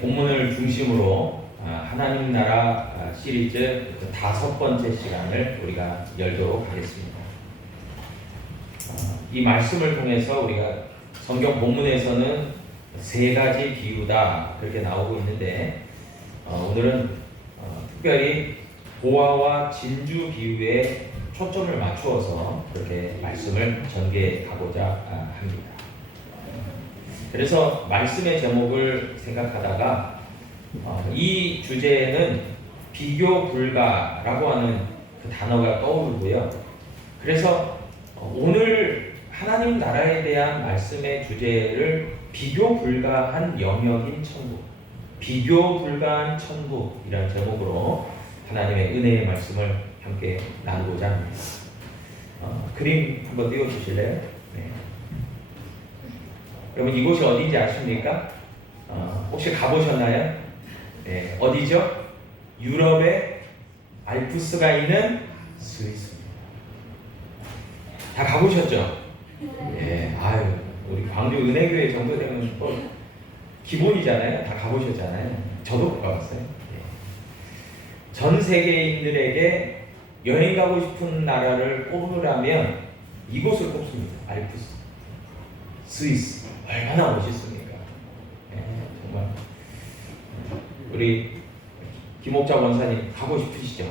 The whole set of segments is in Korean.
본문을 중심으로 하나님 나라 시리즈 5번째 시간을 우리가 열도록 하겠습니다. 이 말씀을 통해서 우리가 성경 본문에서는 3가지 비유다 그렇게 나오고 있는데 오늘은 특별히 보화와 진주 비유에 초점을 맞추어서 그렇게 말씀을 전개해 가고자 합니다. 그래서 말씀의 제목을 생각하다가 이 주제에는 비교 불가라고 하는 그 단어가 떠오르고요. 그래서 오늘 하나님 나라에 대한 말씀의 주제를 비교 불가한 영역인 천국, 비교 불가한 천국이라는 제목으로 하나님의 은혜의 말씀을 함께 나누고자 합니다. 그림 한번 띄워주실래요? 네. 여러분 이곳이 어디인지 아십니까? 혹시 가보셨나요? 네, 어디죠? 유럽의 알프스가 있는 스위스입니다. 다 가보셨죠? 네, 아유 우리 광주 은혜교회 정도 되면 또 기본이잖아요. 다 가보셨잖아요. 저도 못 가봤어요. 네. 전 세계인들에게 여행 가고 싶은 나라를 꼽으라면 이곳을 꼽습니다. 알프스, 스위스. 얼마나 멋있습니까? 네, 정말 우리 김옥자 원사님 가고 싶으시죠?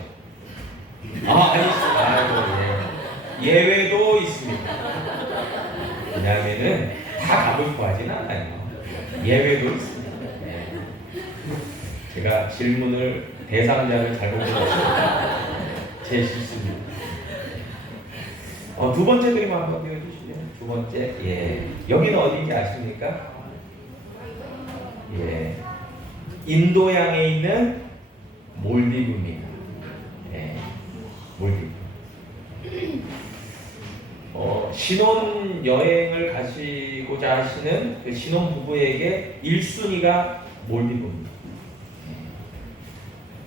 아니죠. 예외도 있습니다. 왜냐하면은 다 가고 싶어 하진 않아요. 예외도 있습니다. 네. 제가 질문을 대상자를 잘못 들었어요. 제 실수입니다. 2번째 그림 한번 띄워주시죠. 2번째, 여기는 어디인지 아십니까? 인도양에 있는 몰디브입니다. 몰디브. 신혼 여행을 가시고자 하시는 그 신혼 부부에게 1순위가 몰디브입니다.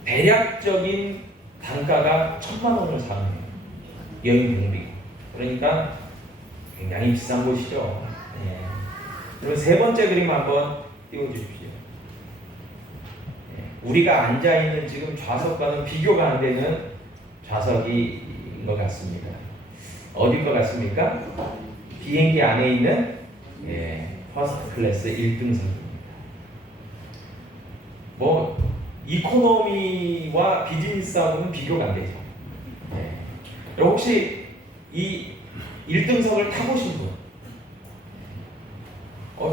대략적인 단가가 1,000만 원을 사는 여행 경비. 그러니까 굉장히 비싼 곳이죠. 그럼 3번째 그림 한번 띄워주십시오. 우리가 앉아있는 지금 좌석과는 비교가 안 되는 좌석인 것 같습니다. 어딜 것 같습니까? 비행기 안에 있는 퍼스트 클래스 1등석입니다. 이코노미와 비즈니스하고는 비교가 안 되죠. 혹시 이 1등석을 타보신 분?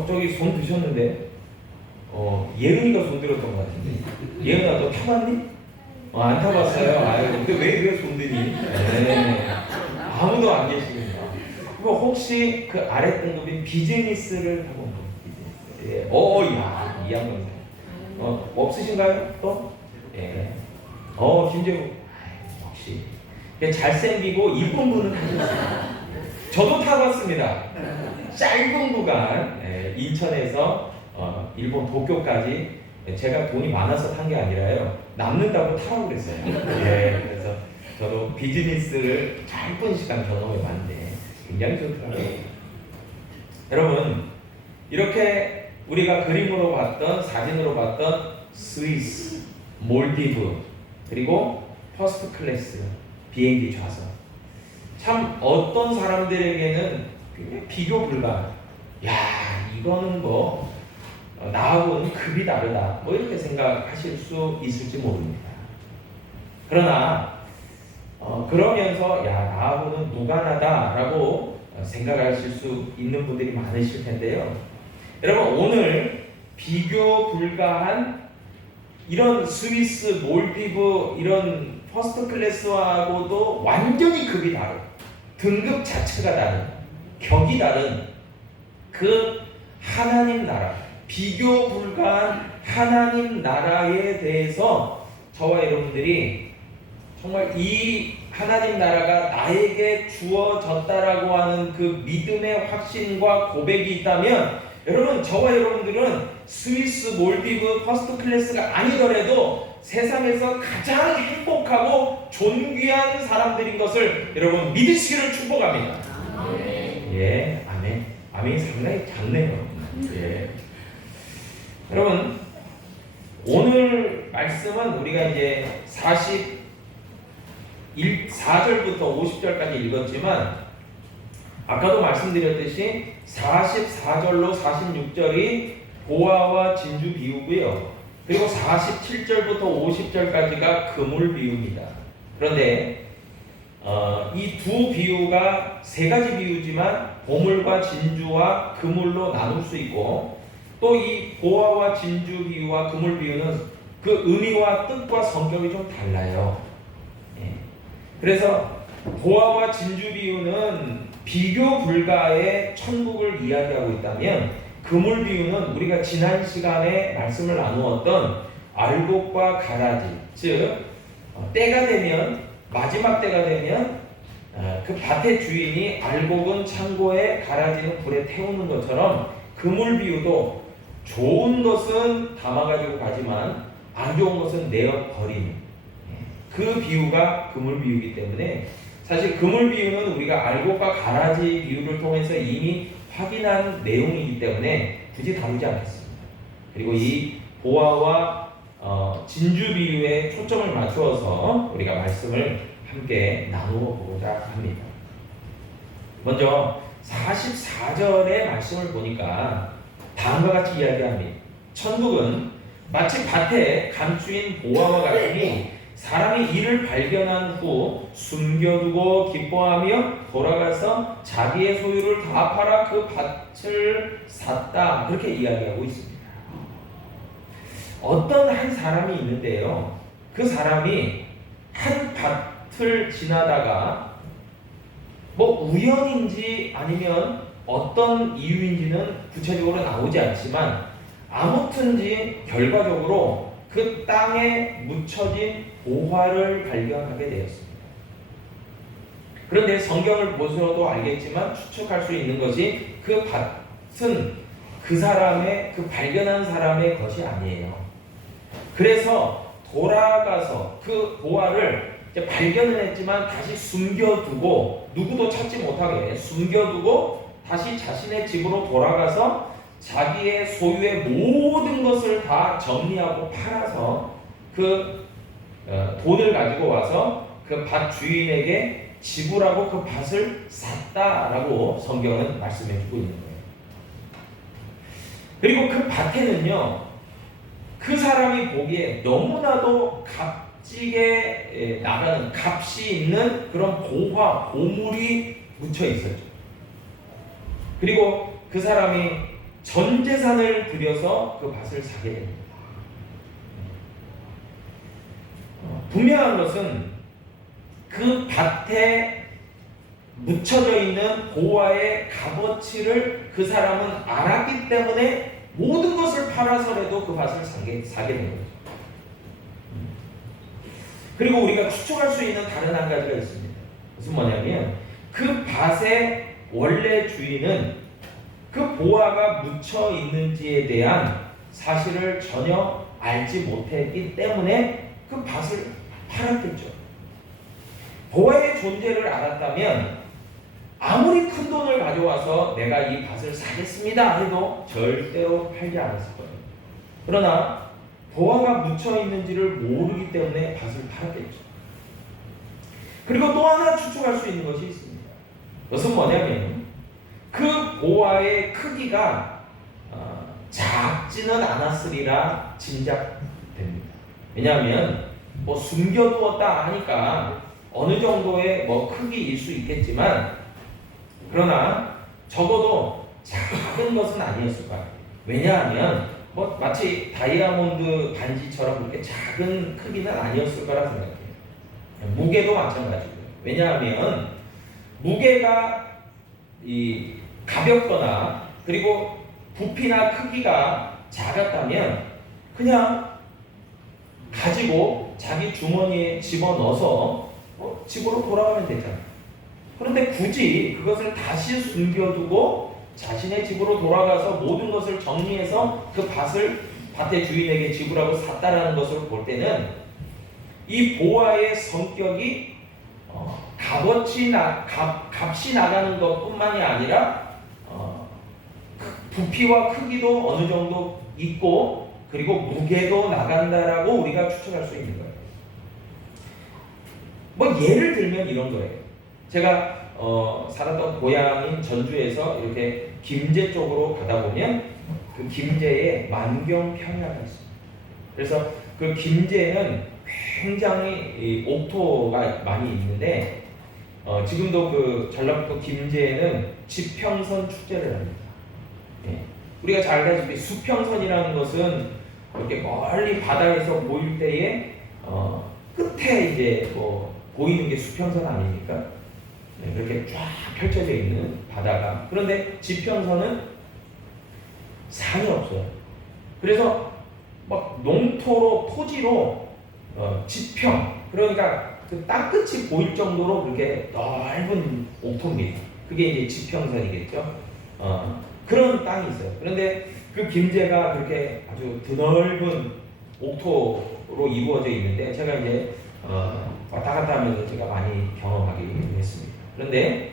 저기 손 드셨는데 예은이가 손 들었던 것 같은데. 예은아 너 타봤니? 안 타봤어요. 아유, 근데 왜 손 드니? 아무도 안 계시군요. 그럼 혹시 그 아래 등급인 비즈니스를 타본 분? 이 양반 없으신가요? 또? 김재우 역시 잘생기고 이쁜 분은 타셨어요. 저도 타봤습니다. 짧은 구간 인천에서 일본 도쿄까지 제가 돈이 많아서 탄 게 아니라요. 남는다고 타라고 그랬어요. 그래서 저도 비즈니스를 짧은 시간 경험해 봤는데 굉장히 좋더라고요. 여러분 이렇게 우리가 그림으로 봤던 사진으로 봤던 스위스, 몰디브 그리고 퍼스트 클래스 비행기 좌석 참 어떤 사람들에게는 비교 불가. 이거는 나하고는 급이 다르다. 이렇게 생각하실 수 있을지 모릅니다. 그러나 그러면서 나하고는 무관하다라고 생각하실 수 있는 분들이 많으실 텐데요. 여러분 오늘 비교 불가한 이런 스위스, 몰디브 이런 퍼스트 클래스하고도 완전히 급이 다른 등급 자체가 다른 격이 다른 그 하나님 나라 비교 불가한 하나님 나라에 대해서 저와 여러분들이 정말 이 하나님 나라가 나에게 주어졌다라고 하는 그 믿음의 확신과 고백이 있다면 여러분 저와 여러분들은 스위스, 몰디브, 퍼스트 클래스가 아니더라도 세상에서 가장 행복하고 존귀한 사람들인 것을 여러분 믿으시기를 축복합니다. 아멘. 아멘이 상당히 작네요. 여러분 오늘 말씀은 우리가 이제 4절부터 50절까지 읽었지만 아까도 말씀드렸듯이 44절로 46절이 보화와 진주 비유고요. 그리고 47절부터 50절까지가 그물 비유입니다. 그런데 이 두 비유가 세 가지 비유지만 보물과 진주와 그물로 나눌 수 있고, 또 이 보화와 진주 비유와 그물 비유는 그 의미와 뜻과 성격이 좀 달라요. 그래서 보화와 진주 비유는 비교 불가의 천국을 이야기하고 있다면, 그물 비유는 우리가 지난 시간에 말씀을 나누었던 알곡과 가라지, 즉 때가 되면, 마지막 때가 되면 그 밭의 주인이 알곡은 창고에, 가라지는 불에 태우는 것처럼 그물 비유도 좋은 것은 담아가지고 가지만 안 좋은 것은 내어 버리는 그 비유가 그물 비유이기 때문에, 사실 그물 비유는 우리가 알곡과 가라지 비유를 통해서 이미 확인한 내용이기 때문에 굳이 다루지 않겠습니다. 그리고 이 보화와 진주 비유에 초점을 맞추어서 우리가 말씀을 함께 나누어 보고자 합니다. 먼저 44절의 말씀을 보니까 다음과 같이 이야기합니다. 천국은 마치 밭에 감추인 보화와 같으니 사람이 이를 발견한 후 숨겨두고 기뻐하며 돌아가서 자기의 소유를 다 팔아 그 밭을 샀다. 그렇게 이야기하고 있습니다. 어떤 한 사람이 있는데요, 그 사람이 한 밭을 지나다가 뭐 우연인지 아니면 어떤 이유인지는 구체적으로 나오지 않지만, 아무튼지 결과적으로 그 땅에 묻혀진 보화를 발견하게 되었습니다. 그런데 성경을 보셔도 알겠지만 추측할 수 있는 것이 그 밭은 그 사람의, 그 발견한 사람의 것이 아니에요. 그래서 돌아가서 그 보화를 이제 발견을 했지만 다시 숨겨두고, 누구도 찾지 못하게 숨겨두고 다시 자신의 집으로 돌아가서 자기의 소유의 모든 것을 다 정리하고 팔아서 그 돈을 가지고 와서 그 밭 주인에게 지불하고 그 밭을 샀다라고 성경은 말씀해 주고 있는 거예요. 그리고 그 밭에는요, 그 사람이 보기에 너무나도 값지게 나가는, 값이 있는 그런 보화, 보물이 묻혀 있었죠. 그리고 그 사람이 전 재산을 들여서 그 밭을 사게 됩니다. 분명한 것은 그 밭에 묻혀져 있는 보화의 값어치를 그 사람은 알았기 때문에 모든 것을 팔아서라도 그 밭을 사게 된 거죠. 그리고 우리가 추측할 수 있는 다른 한 가지가 있습니다. 무슨 뭐냐면, 그 밭의 원래 주인은 그 보화가 묻혀 있는지에 대한 사실을 전혀 알지 못했기 때문에 그 밭을 팔았겠죠. 보화의 존재를 알았다면 아무리 큰 돈을 가져와서 내가 이 밭을 사겠습니다 해도 절대로 팔지 않았을 거예요. 그러나 보화가 묻혀 있는지를 모르기 때문에 밭을 팔았겠죠. 그리고 또 하나 추측할 수 있는 것이 있습니다. 그것은 뭐냐면, 그 보화의 크기가 작지는 않았으리라 짐작됩니다. 왜냐하면 뭐 숨겨두었다 하니까 어느 정도의 뭐 크기일 수 있겠지만, 그러나 적어도 작은 것은 아니었을 것 같아요. 왜냐하면 뭐 마치 다이아몬드 반지처럼 그렇게 작은 크기는 아니었을 거라 생각해요. 무게도 마찬가지고요. 왜냐하면 무게가 가볍거나 그리고 부피나 크기가 작았다면 그냥 가지고 자기 주머니에 집어넣어서 집으로 돌아가면 되잖아요. 그런데 굳이 그것을 다시 숨겨두고 자신의 집으로 돌아가서 모든 것을 정리해서 그 밭의 주인에게 지불하고 샀다라는 것을 볼 때는 이 보화의 성격이 값이 나가는 것뿐만이 아니라 부피와 크기도 어느 정도 있고, 그리고 무게도 나간다라고 우리가 추측할 수 있는 거예요. 뭐 예를 들면 이런 거예요. 제가 살았던 고향인 전주에서 이렇게 김제 쪽으로 가다 보면 그 김제에 만경평야가 있습니다. 그래서 그 김제는 굉장히 이 옥토가 많이 있는데 지금도 그 전라북도 김제에는 지평선 축제를 합니다. 예. 우리가 잘 알다시피 수평선이라는 것은 이렇게 멀리 바다에서 보일 때에 끝에 이제 뭐 보이는 게 수평선 아닙니까? 네, 그렇게 쫙 펼쳐져 있는 바다가. 그런데 지평선은 산이 없어요. 그래서 막 농토로 토지로 지평, 그러니까 그 땅끝이 보일 정도로 그렇게 넓은 옥토입니다. 그게 이제 지평선이겠죠. 그런 땅이 있어요. 그런데 그 김제가 그렇게 아주 드넓은 옥토로 이루어져 있는데 제가 이제 왔다 갔다 하면서 제가 많이 경험하게 됐습니다. 그런데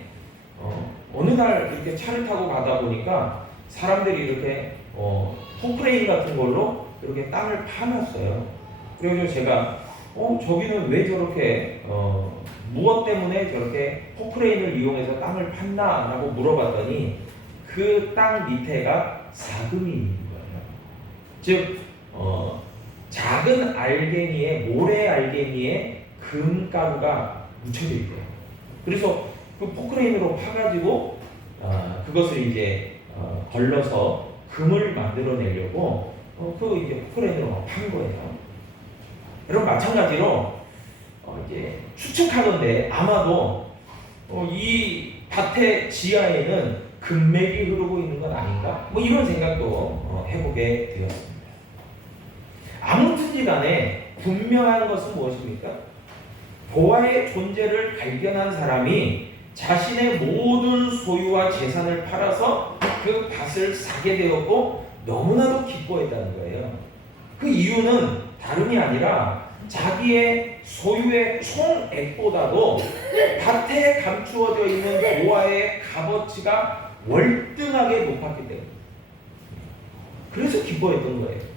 어느 날 이렇게 차를 타고 가다 보니까 사람들이 이렇게 포크레인 같은 걸로 이렇게 땅을 파놨어요. 그래서 제가 저기는 왜 저렇게 무엇 때문에 저렇게 포크레인을 이용해서 땅을 팠나? 라고 물어봤더니 그 땅 밑에가 사금이 있는 거예요. 즉 작은 알갱이에, 모래 알갱이에 금가루가 묻혀져 있대요. 그래서 그 포크레인으로 파가지고 그것을 이제 걸러서 금을 만들어내려고 그 이제 포크레인으로 판 거예요. 여러분 마찬가지로 이제 추측하던데 아마도 이 밭의 지하에는 금맥이 흐르고 있는 건 아닌가? 뭐 이런 생각도 해보게 되었습니다. 아무튼지 간에 분명한 것은 무엇입니까? 보아의 존재를 발견한 사람이 자신의 모든 소유와 재산을 팔아서 그 밭을 사게 되었고 너무나도 기뻐했다는 거예요. 그 이유는 다름이 아니라 자기의 소유의 총액보다도 밭에 감추어져 있는 보아의 값어치가 월등하게 높았기 때문에 그래서 기뻐했던 거예요.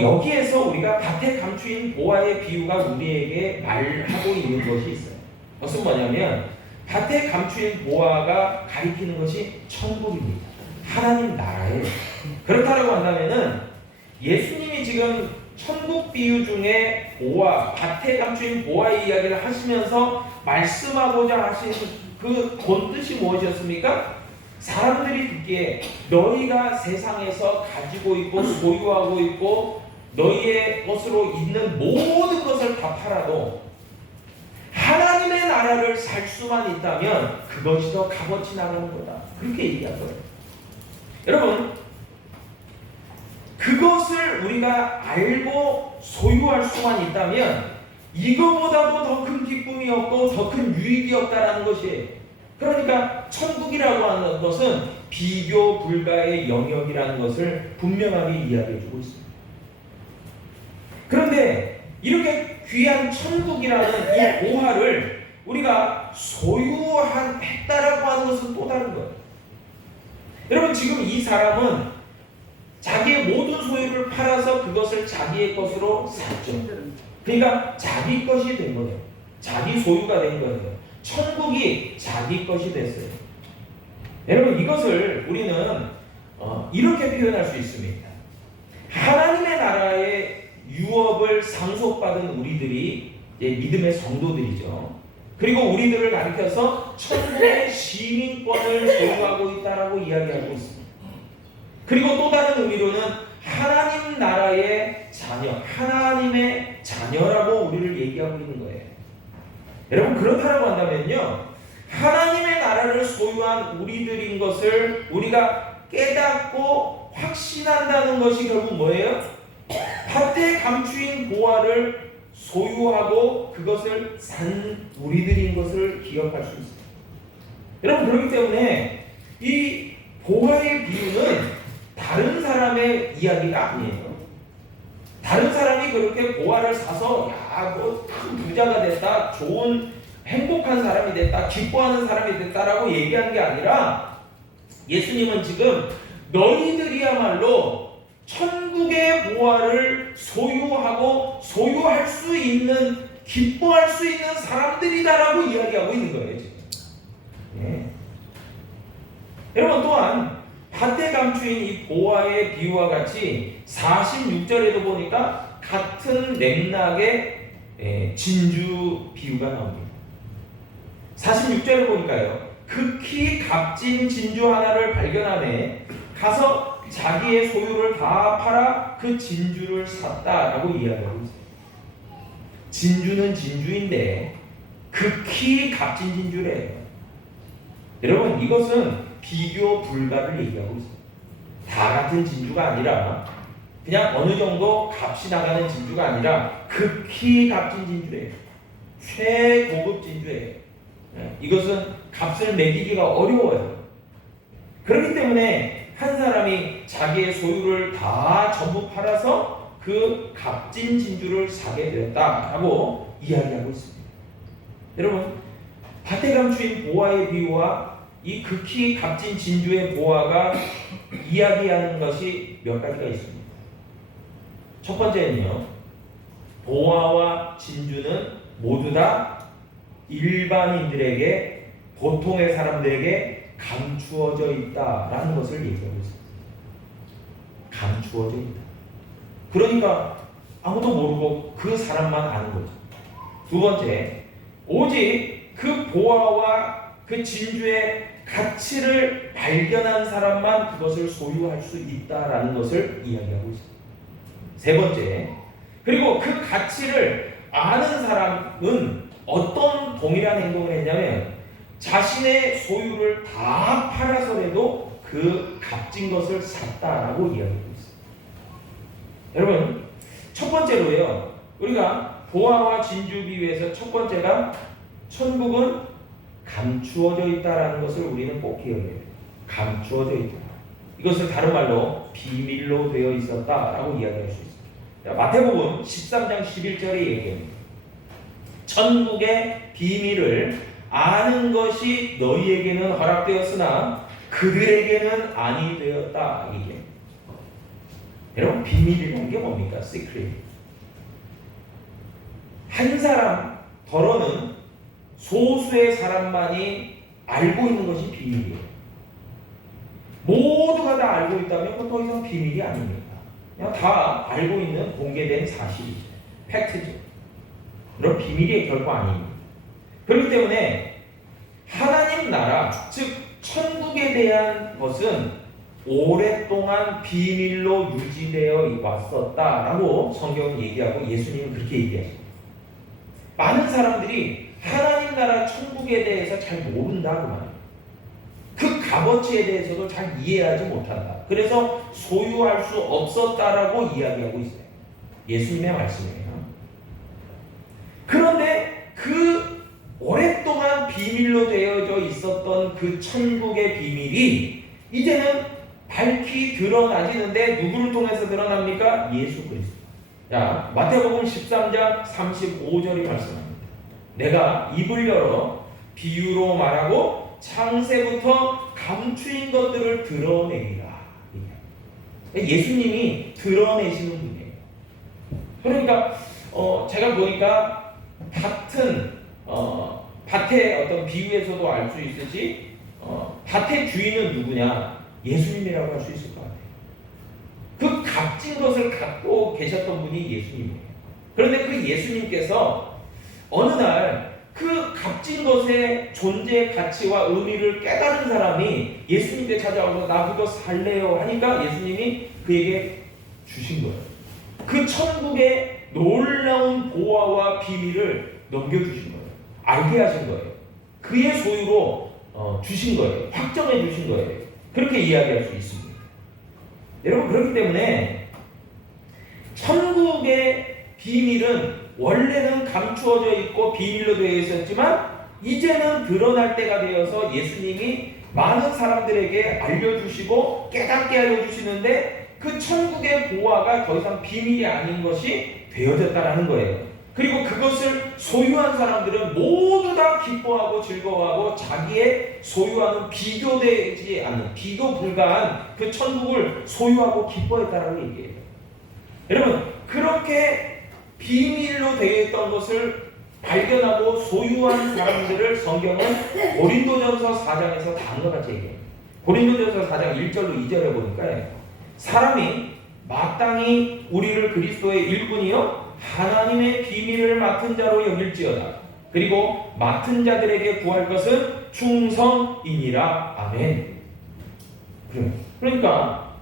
여기에서 우리가 밭에 감추인 보아의 비유가 우리에게 말하고 있는 것이 있어요. 그것은 뭐냐면 밭에 감추인 보아가 가리키는 것이 천국입니다. 하나님 나라예요. 그렇다고 한다면은 예수님이 지금 천국 비유 중에 보아, 밭에 감추인 보아의 이야기를 하시면서 말씀하고자 하신 그 본뜻이 무엇이었습니까? 사람들이 듣기에 너희가 세상에서 가지고 있고 소유하고 있고 너희의 것으로 있는 모든 것을 다 팔아도 하나님의 나라를 살 수만 있다면 그것이 더 값어치 나가는 거다. 그렇게 얘기한 거예요. 여러분, 그것을 우리가 알고 소유할 수만 있다면 이거보다도 더 큰 기쁨이 없고 더 큰 유익이 없다라는 것이에요. 그러니까 천국이라고 하는 것은 비교 불가의 영역이라는 것을 분명하게 이야기해주고 있습니다. 그런데 이렇게 귀한 천국이라는 이 보화를 우리가 소유했다라고 하는 것은 또 다른 거예요. 여러분 지금 이 사람은 자기의 모든 소유를 팔아서 그것을 자기의 것으로 샀죠. 그러니까 자기 것이 된 거예요. 자기 소유가 된 거예요. 천국이 자기 것이 됐어요. 여러분 이것을 우리는 이렇게 표현할 수 있습니다. 하나님의 나라의 유업을 상속받은 우리들이 이제 믿음의 성도들이죠. 그리고 우리들을 가리켜서 천국의 시민권을 소유하고 있다라고 이야기하고 있습니다. 그리고 또 다른 의미로는 하나님 나라의 자녀, 하나님의 자녀라고 우리를 얘기하고 있는 거예요. 여러분 그렇다고 한다면요, 하나님의 나라를 소유한 우리들인 것을 우리가 깨닫고 확신한다는 것이 결국 뭐예요? 밭에 감추인 보화를 소유하고 그것을 산 우리들인 것을 기억할 수 있습니다. 여러분 그렇기 때문에 이 보화의 비유는 다른 사람의 이야기가 아니에요. 다른 사람이 그렇게 보화를 사서 큰 부자가 됐다, 좋은 행복한 사람이 됐다, 기뻐하는 사람이 됐다라고 얘기하는 게 아니라 예수님은 지금 너희들이야말로 천국의 보화를 소유하고 소유할 수 있는, 기뻐할 수 있는 사람들이다라고 이야기하고 있는 거예요, 지금. 네. 여러분, 또한 밭에 감추인 이 보화의 비유와 같이 46절에도 보니까 같은 맥락의 진주 비유가 나옵니다. 46절을 보니까요, 극히 값진 진주 하나를 발견하매 가서 자기의 소유를 다 팔아 그 진주를 샀다라고 이야기하고 있어요. 진주는 진주인데 극히 값진 진주래요. 여러분, 이것은 비교 불가를 얘기하고 있어요. 다 같은 진주가 아니라 그냥 어느 정도 값이 나가는 진주가 아니라 극히 값진 진주래요. 최고급 진주예요. 이것은 값을 매기기가 어려워요. 그렇기 때문에 한 사람이 자기의 소유를 다 전부 팔아서 그 값진 진주를 사게 되었다라고 이야기하고 있습니다. 여러분, 밭에 감추인 보화의 비유와 이 극히 값진 진주의 보화가 이야기하는 것이 몇 가지가 있습니다. 첫 번째는요, 보화와 진주는 모두 다 일반인들에게, 보통의 사람들에게 감추어져 있다라는 것을 얘기하고 있습니다. 감추어져 있다. 그러니까 아무도 모르고 그 사람만 아는 거죠. 두 번째, 오직 그 보화와 그 진주의 가치를 발견한 사람만 그것을 소유할 수 있다라는 것을 이야기하고 있습니다. 세 번째, 그리고 그 가치를 아는 사람은 어떤 동일한 행동을 했냐면 자신의 소유를 다 팔아서라도 그 값진 것을 샀다라고 이야기하고 있습니다. 여러분, 첫 번째로요, 우리가 보화와 진주 비유에서 첫 번째가 천국은 감추어져 있다라는 것을 우리는 꼭 기억해야 돼요. 감추어져 있다. 이것을 다른 말로 비밀로 되어 있었다라고 이야기할 수 있습니다. 마태복음 13장 11절에 얘기합니다. 천국의 비밀을 아는 것이 너희에게는 허락되었으나 그들에게는 아니 되었다. 이게 여러분, 비밀이라는 게 뭡니까? 시크릿. 한 사람 더러는 소수의 사람만이 알고 있는 것이 비밀이에요. 모두가 다 알고 있다면 그건 더 이상 비밀이 아닙니다. 그냥 다 알고 있는 공개된 사실이죠. 팩트죠. 그런 비밀이 결코 아닙니다. 그렇기 때문에 하나님 나라, 즉 천국에 대한 것은 오랫동안 비밀로 유지되어 왔었다라고 성경은 얘기하고 예수님은 그렇게 얘기하십니다. 많은 사람들이 하나님 나라 천국에 대해서 잘 모른다고 말해요. 그 값어치에 대해서도 잘 이해하지 못한다. 그래서 소유할 수 없었다라고 이야기하고 있어요. 예수님의 말씀이에요. 그런데 그 오랫동안 비밀로 되어져 있었던 그 천국의 비밀이 이제는 밝히 드러나지는데 누구를 통해서 드러납니까? 예수 그리스도. 자, 마태복음 13장 35절이 말씀합니다. 내가 입을 열어 비유로 말하고 창세부터 감추인 것들을 드러내리라. 예수님이 드러내시는 분이에요. 그러니까 제가 보니까 같은 밭의 어떤 비유에서도 알 수 있듯이 밭의 주인은 누구냐? 예수님이라고 할 수 있을 것 같아요. 그 값진 것을 갖고 계셨던 분이 예수님이에요. 그런데 그 예수님께서 어느 날 그 값진 것의 존재 가치와 의미를 깨달은 사람이 예수님께 찾아와서 나 그거 살래요 하니까 예수님이 그에게 주신 거예요. 그 천국의 놀라운 보화와 비밀을 넘겨주신 거예요. 알게 하신 거예요. 그의 소유로 주신 거예요. 확정해 주신 거예요. 그렇게 이야기할 수 있습니다. 여러분, 그렇기 때문에 천국의 비밀은 원래는 감추어져 있고 비밀로 되어 있었지만 이제는 드러날 때가 되어서 예수님이 많은 사람들에게 알려주시고 깨닫게 알려주시는데 그 천국의 보화가 더 이상 비밀이 아닌 것이 되어졌다라는 거예요. 그리고 그것을 소유한 사람들은 모두 다 기뻐하고 즐거워하고 자기의 소유와는 비교되지 않는, 비교 불가한 그 천국을 소유하고 기뻐했다라고 얘기해요. 여러분, 그렇게 비밀로 되어 있던 것을 발견하고 소유한 사람들을 성경은 고린도전서 4장에서 다음과 같이 얘기해요. 고린도전서 4장 1절로 2절에 보니까 사람이 마땅히 우리를 그리스도의 일꾼이요 하나님의 비밀을 맡은 자로 여길지어다. 그리고 맡은 자들에게 구할 것은 충성이니라. 아멘. 그러니까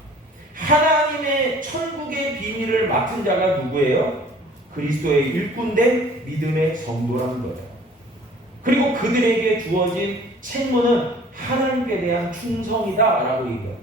하나님의 천국의 비밀을 맡은 자가 누구예요? 그리스도의 일꾼된 믿음의 성도라는 거예요. 그리고 그들에게 주어진 책무는 하나님께 대한 충성이다라고 얘기합니다.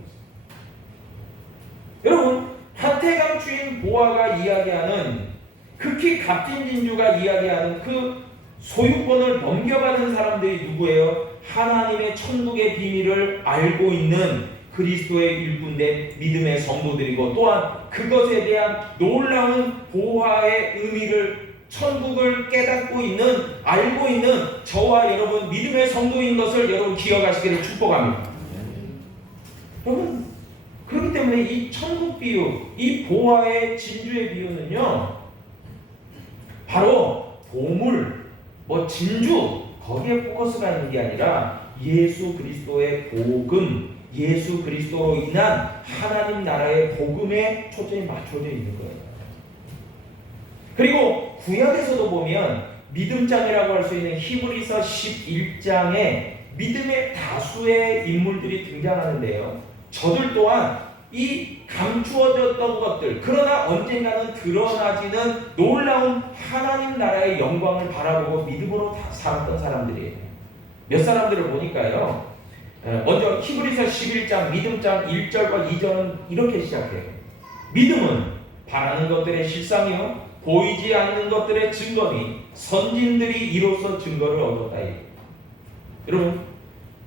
여러분, 하태강 주인 보아가 이야기하는, 극히 값진 진주가 이야기하는 그 소유권을 넘겨받은 사람들이 누구예요? 하나님의 천국의 비밀을 알고 있는 그리스도의 일꾼된 믿음의 성도들이고, 또한 그것에 대한 놀라운 보화의 의미를, 천국을 깨닫고 있는, 알고 있는 저와 여러분 믿음의 성도인 것을 여러분 기억하시기를 축복합니다. 여러분, 그렇기 때문에 이 천국 비유, 이 보화의 진주의 비유는요, 바로 보물, 진주, 거기에 포커스가 있는 게 아니라 예수 그리스도의 복음, 예수 그리스도로 인한 하나님 나라의 복음에 초점이 맞춰져 있는 거예요. 그리고 구약에서도 보면 믿음장이라고 할 수 있는 히브리서 11장에 믿음의 다수의 인물들이 등장하는데요, 저들 또한 이 감추어졌던 것들, 그러나 언젠가는 드러나지는 놀라운 하나님 나라의 영광을 바라보고 믿음으로 살았던 사람들이에요. 몇 사람들을 보니까요, 먼저 히브리서 11장 믿음장 1절과 2절은 이렇게 시작해요. 믿음은 바라는 것들의 실상이요 보이지 않는 것들의 증거니 선진들이 이로써 증거를 얻었다. 여러분,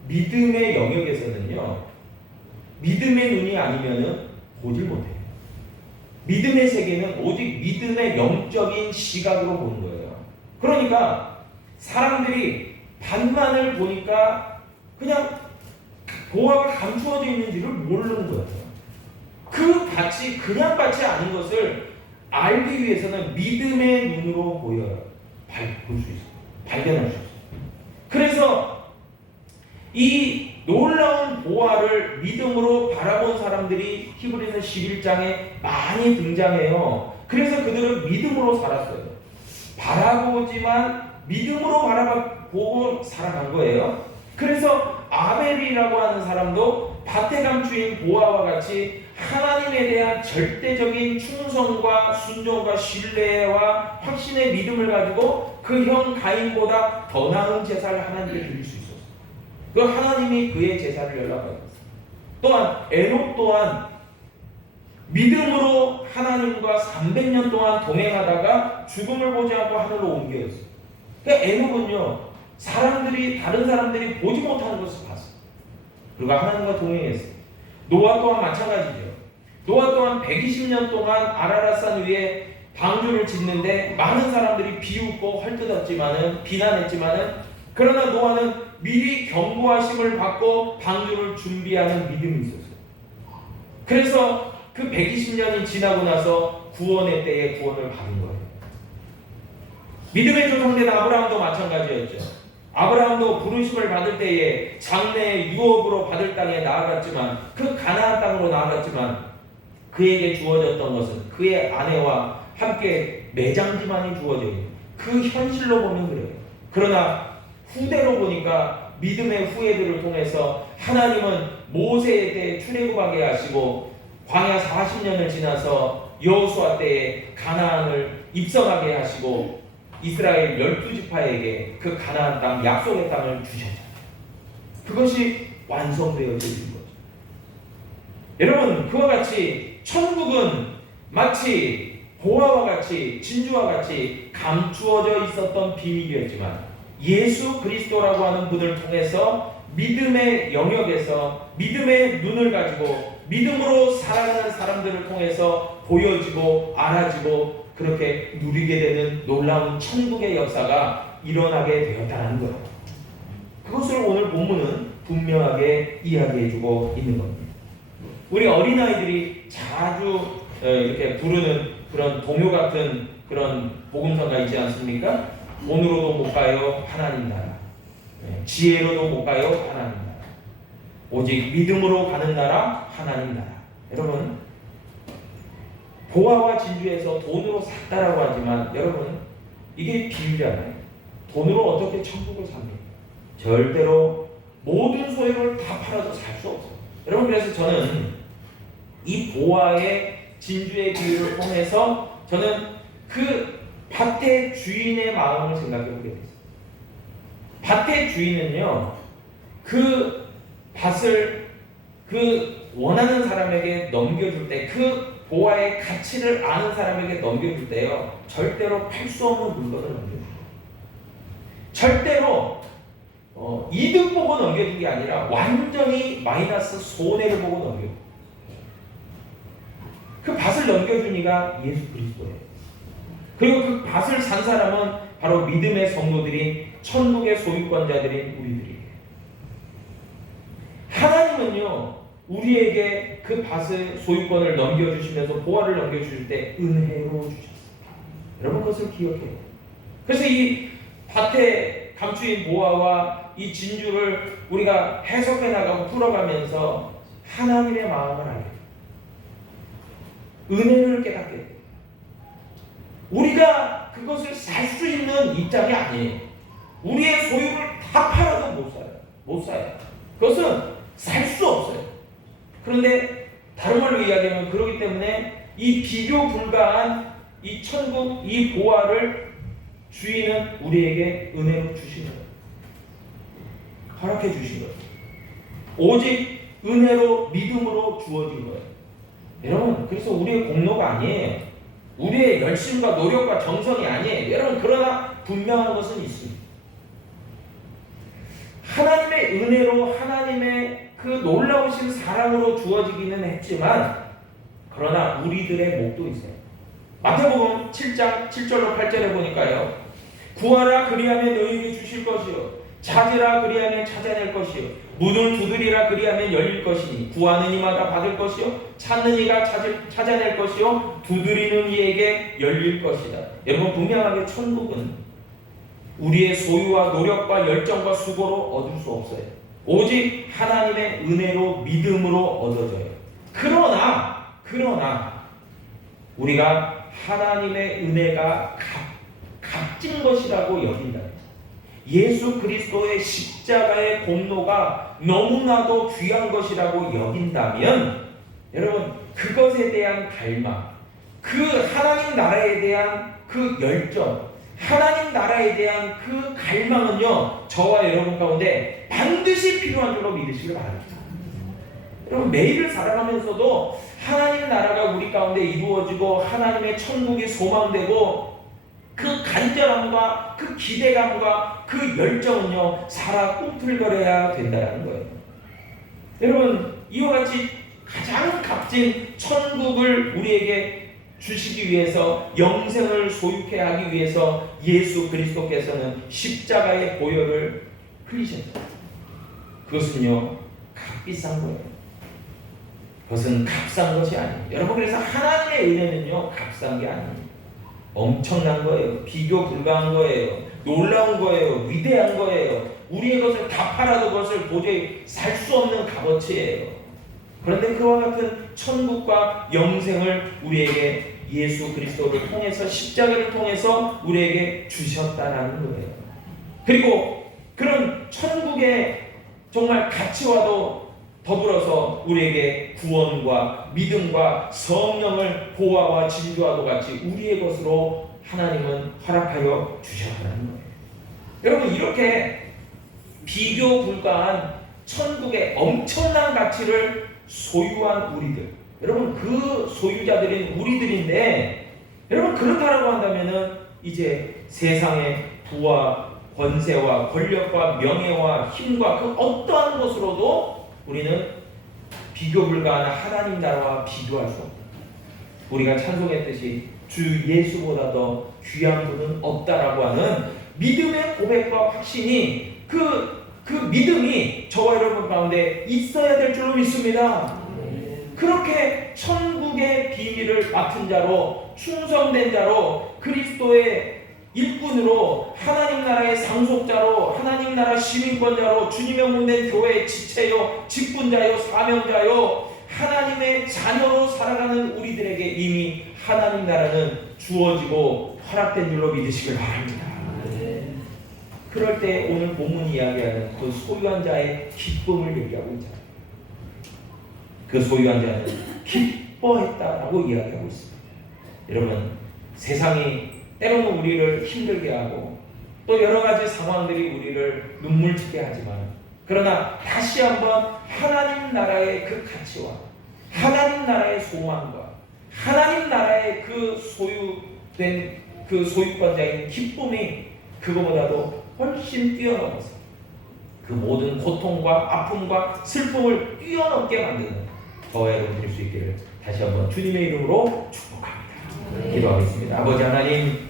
믿음의 영역에서는요, 믿음의 눈이 아니면은 보지 못해요. 믿음의 세계는 오직 믿음의 영적인 시각으로 보는 거예요. 그러니까 사람들이 반만을 보니까 그냥 보화가 감추어져 있는지를 모르는 거예요. 그 밭이 그냥 밭이 아닌 것을 알기 위해서는 믿음의 눈으로 보여요. 볼 수 있어요. 발견할 수 있어요. 그래서 이 놀라운 보화를 믿음으로 바라본 사람들이 히브리서 11장에 많이 등장해요. 그래서 그들은 믿음으로 살았어요. 바라보지만 믿음으로 바라보고 살아간 거예요. 그래서 아벨이라고 하는 사람도 밭에 감추인 보화와 같이 하나님에 대한 절대적인 충성과 순종과 신뢰와 확신의 믿음을 가지고 그 형 가인보다 더 나은 제사를 하나님께 드릴 수 있었어요. 그 하나님이 그의 제사를 연락하였어요. 또한 에녹 또한 믿음으로 하나님과 300년 동안 동행하다가 죽음을 보지 않고 하늘로 옮겨졌어요. 그러니까 에녹은요, 다른 사람들이 보지 못하는 것을 봤어요. 그리고 하나님과 동행했어요. 노아 또한 마찬가지죠. 노아 또한 120년 동안 아라랏산 위에 방주를 짓는데 많은 사람들이 비웃고 헐뜯었지만은, 비난했지만은, 그러나 노아는 미리 경고하심을 받고 방주를 준비하는 믿음이 있었어요. 그래서 그 120년이 지나고 나서 구원의 때에 구원을 받은 거예요. 믿음의 조상된 아브라함도 마찬가지였죠. 아브라함도 부르심을 받을 때에 장래의 유업으로 받을 땅에 나아갔지만, 그 가나안 땅으로 나아갔지만 그에게 주어졌던 것은 그의 아내와 함께 매장지만이 주어져 있는, 그 현실로 보면 그래요. 그러나 후대로 보니까 믿음의 후예들을 통해서 하나님은 모세에 대해 출애굽하게 하시고 광야 40년을 지나서 여호수아 때에 가나안을 입성하게 하시고 이스라엘 12지파에게 그 가나안 땅, 약속의 땅을 주셨잖아요. 그것이 완성되어진 거죠. 여러분, 그와 같이 천국은 마치 보화와 같이, 진주와 같이 감추어져 있었던 비밀이었지만, 예수 그리스도라고 하는 분을 통해서 믿음의 영역에서 믿음의 눈을 가지고 믿음으로 살아가는 사람들을 통해서 보여지고 알아지고 그렇게 누리게 되는 놀라운 천국의 역사가 일어나게 되었다는 거예요. 그것을 오늘 본문은 분명하게 이야기해주고 있는 겁니다. 우리 어린아이들이 자주 이렇게 부르는 그런 동요 같은 그런 복음서가 있지 않습니까? 돈으로도 못 가요 하나님 나라, 지혜로도 못 가요 하나님 나라, 오직 믿음으로 가는 나라 하나님 나라. 여러분, 보화와 진주에서 돈으로 샀다라고 하지만 여러분, 이게 비유잖아요. 돈으로 어떻게 천국을 삽니까? 절대로 모든 소유를 다 팔아도 살 수 없어요. 여러분, 그래서 저는 이 보화의 진주의 비유를 통해서 저는 그 밭의 주인의 마음을 생각해 보게 됐어요. 밭의 주인은요, 그 밭을 그 원하는 사람에게 넘겨줄 때, 그 보화의 가치를 아는 사람에게 넘겨줄 때요, 절대로 팔 수 없는 물건을 넘겨줘요. 절대로 이득 보고 넘겨준 게 아니라 완전히 마이너스 손해를 보고 넘겨줘요. 그 밭을 넘겨준 이가 예수 그리스도예요. 그리고 그 밭을 산 사람은 바로 믿음의 성도들인 천국의 소유권자들인 우리들이에요. 하나님은요, 우리에게 그 밭의 소유권을 넘겨주시면서 보화를 넘겨주실 때 은혜로 주셨습니다. 여러분, 그것을 기억해요. 그래서 이 밭에 감추인 보화와 이 진주를 우리가 해석해 나가고 풀어가면서 하나님의 마음을 알게 돼요. 은혜를 깨닫게 돼요. 우리가 그것을 살 수 있는 입장이 아니에요. 우리의 소유를 다 팔아도 못 사요. 못 사요. 그것은 살 수 없어요. 그런데 다른 말로 이야기하면 그렇기 때문에 이 비교 불가한 이 천국, 이 보화를 주인은 우리에게 은혜로 주신 거예요. 허락해 주신 거예요. 오직 은혜로 믿음으로 주어진 거예요. 여러분, 그래서 우리의 공로가 아니에요. 우리의 열심과 노력과 정성이 아니에요. 여러분, 그러나 분명한 것은 있습니다. 하나님의 은혜로, 하나님의 그 놀라우신 사랑으로 주어지기는 했지만, 그러나 우리들의 몫도 있어요. 마태복음 7장 7절로 8절에 보니까요, 구하라 그리하면 너희에게 주실 것이요, 찾으라 그리하면 찾아낼 것이요, 문을 두드리라 그리하면 열릴 것이니, 구하는 이마다 받을 것이요, 찾는 이가 찾아낼 것이요, 두드리는 이에게 열릴 것이다. 여러분, 분명하게 천국은 우리의 소유와 노력과 열정과 수고로 얻을 수 없어요. 오직 하나님의 은혜로 믿음으로 얻어져요. 그러나 우리가 하나님의 은혜가 값진 것이라고 여긴다. 예수 그리스도의 십자가의 공로가 너무나도 귀한 것이라고 여긴다면, 여러분, 그것에 대한 갈망, 그 하나님 나라에 대한 그 열정, 하나님 나라에 대한 그 갈망은요, 저와 여러분 가운데 반드시 필요한 줄로 믿으시길 바랍니다. 여러분, 매일을 살아가면서도 하나님 나라가 우리 가운데 이루어지고 하나님의 천국이 소망되고, 그 간절함과 그 기대감과 그 열정은요, 살아 꿈틀거려야 된다는 거예요. 여러분, 이와 같이 가장 값진 천국을 우리에게 주시기 위해서, 영생을 소유케 하기 위해서 예수 그리스도께서는 십자가의 보혈을 흘리셨어요. 그것은요, 값비싼 거예요. 그것은 값싼 것이 아니에요. 여러분, 그래서 하나님의 은혜는요, 값싼 게 아니에요. 엄청난 거예요. 비교 불가한 거예요. 놀라운 거예요. 위대한 거예요. 우리의 것을 다 팔아도 그것을 도저히 살 수 없는 값어치예요. 그런데 그와 같은 천국과 영생을 우리에게 예수 그리스도를 통해서, 십자가를 통해서 우리에게 주셨다라는 거예요. 그리고 그런 천국의 정말 가치와도 더불어서 우리에게 구원과 믿음과 성령을 보화와 진주와도 같이 우리의 것으로 하나님은 허락하여 주셨다는 거예요. 여러분, 이렇게 비교 불가한 천국의 엄청난 가치를 소유한 우리들, 여러분, 그 소유자들인 우리들인데, 여러분, 그렇다라고 한다면은 이제 세상의 부와 권세와 권력과 명예와 힘과 그 어떠한 것으로도 우리는 비교 불가한 하나님 나라와 비교할 수 없다. 우리가 찬송했듯이 주 예수보다 더 귀한 분은 없다라고 하는 믿음의 고백과 확신이 그 믿음이 저와 여러분 가운데 있어야 될 줄로 믿습니다. 그렇게 천국의 비밀을 맡은 자로, 충성된 자로, 그리스도의 일꾼으로, 하나님 나라의 상속자로, 하나님 나라 시민권자로, 주님의 몸된 교회의 지체요, 직분자요, 사명자요, 하나님의 자녀로 살아가는 우리들에게 이미 하나님 나라는 주어지고 허락된 줄로 믿으시길 바랍니다. 그럴 때 오늘 본문이 이야기하는 그 소유한 자의 기쁨을 얘기하고 있잖아요. 그 소유한 자는 기뻐했다라고 이야기하고 있습니다. 여러분, 세상이 때로는 우리를 힘들게 하고 또 여러 가지 상황들이 우리를 눈물지게 하지만, 그러나 다시 한번 하나님 나라의 그 가치와 하나님 나라의 소망과 하나님 나라의 그 소유된 그 소유권자인 기쁨이 그거보다도 훨씬 뛰어넘어서 그 모든 고통과 아픔과 슬픔을 뛰어넘게 만드는 저와 여러분 될 수 있기를 다시 한번 주님의 이름으로 축복합니다. 기도하겠습니다. 아버지 하나님,